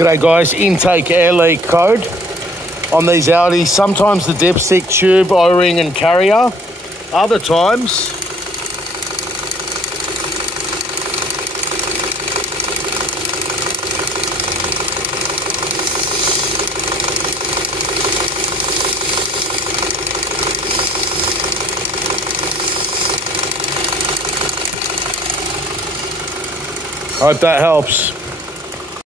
G'day guys, intake air leak code on these Audis. Sometimes the dipstick, tube, O-ring and carrier. Other times hope that helps.